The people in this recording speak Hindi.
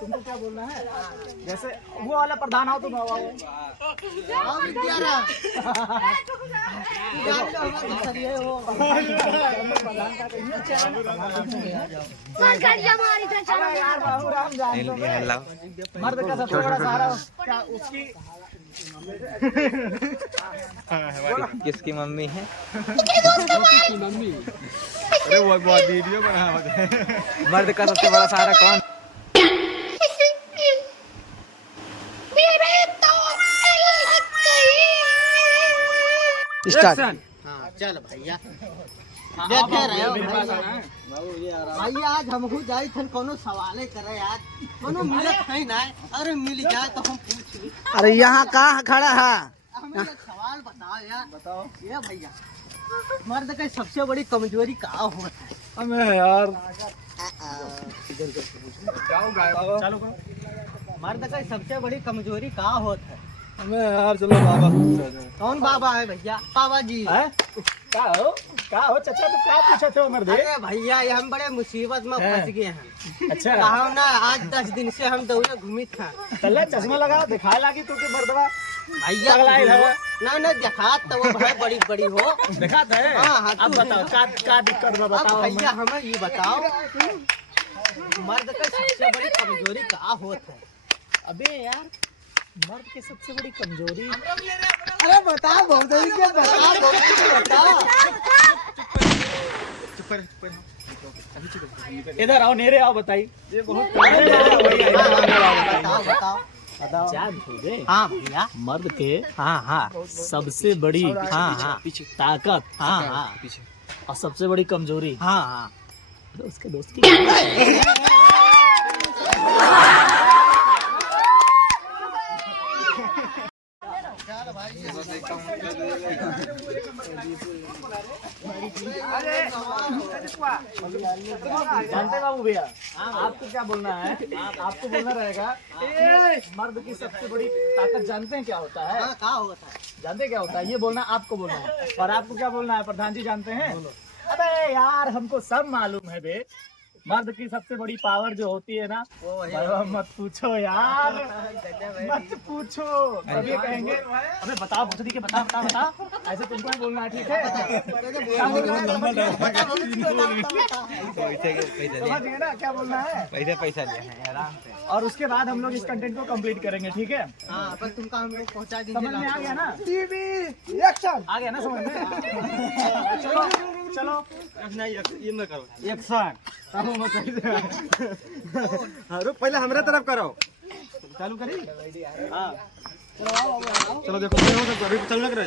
तुमको क्या बोलना है? जैसे वो वाला प्रधान आओ तुम आओ मर्द का सबसे बड़ा सहारा क्या उसकी किसकी मम्मी है? की मम्मी। अरे वो बहुत वीडियो बना मर्द का सबसे बड़ा सहारा कौन? स्टार्ट। हाँ चल भैया देखे रहे हो भैया आज हमहू जाई थन कोनो सवाले करे आज कोनो मिलत है ना। अरे मिल जाए तो हम पूछ ली। अरे यहाँ कहाँ खड़ा है? हमें एक सवाल बताओ यार। बताओ ये भैया मर्द का सबसे बड़ी कमजोरी का होता है? हमें यार मर्द का सबसे बड़ी कमजोरी का होता है? हमें यार चलो बाबा। कौन बाबा है भैया? बाबा जी है? क्या हो चाचा तो क्या पूछे थे उमर दे? अरे भैया ये हम बड़े मुसीबत में फंस गए हैं। अच्छा कहा ना आज 10 दिन से हम दौड़े घूमी था। चल चश्मा लगा दिखाए लागी तू के मर्दवा भैया पगलाई है। ना ना देखा तो वो भाई बड़ी बड़ी हो दिखाते है। हाँ, अब बताओ क्या दिक्कत में अब बताओ भैया हमें ये बताओ मर्द का सबसे बड़ी कमजोरी का होता है? अबे यार मर्द की सबसे बड़ी कमजोरी अरे बताओ बहुत इधर आओ नेरे आओ बताइए। ये बहुत बताओ। जान दे। हाँ भैया मर्द के हाँ हाँ सबसे बड़ी हाँ हाँ ताकत हाँ हाँ और सबसे बड़ी कमजोरी हाँ हाँ उसके दोस्त की जानते बाबू भैया आपको क्या बोलना है? आपको बोलना रहेगा मर्द की सबसे बड़ी ताकत जानते हैं क्या होता है? हाँ, क्या होता है? जानते हैं क्या होता है? ये बोलना आपको बोलना है। और आपको क्या बोलना है? प्रधान जी जानते हैं? अबे यार हमको सब मालूम है बे। मर्द की सबसे बड़ी पावर जो होती है ना भाई मत पूछो यार मत पूछो। तभी कहेंगे अबे बताओ भोसड़ी के बता बता बता ऐसे तुमको ही बोलना है ठीक है? क्या बोलना है समझ गए ना क्या बोलना है? पैसा लिया है आराम से। और उसके बाद हम लोग इस कंटेंट को कंप्लीट करेंगे ठीक है? हाँ बस तुमको हम लोग पहुँचा समझ दीजिए। में आ गया ना? टीवी एक्शन आ गया ना समझ में? चलो चलो ये मैं करो एक्शन रुक पहले हमारे तरफ करो। चालू करी। हाँ चलो देखो नहीं हो सकता अभी चलना कर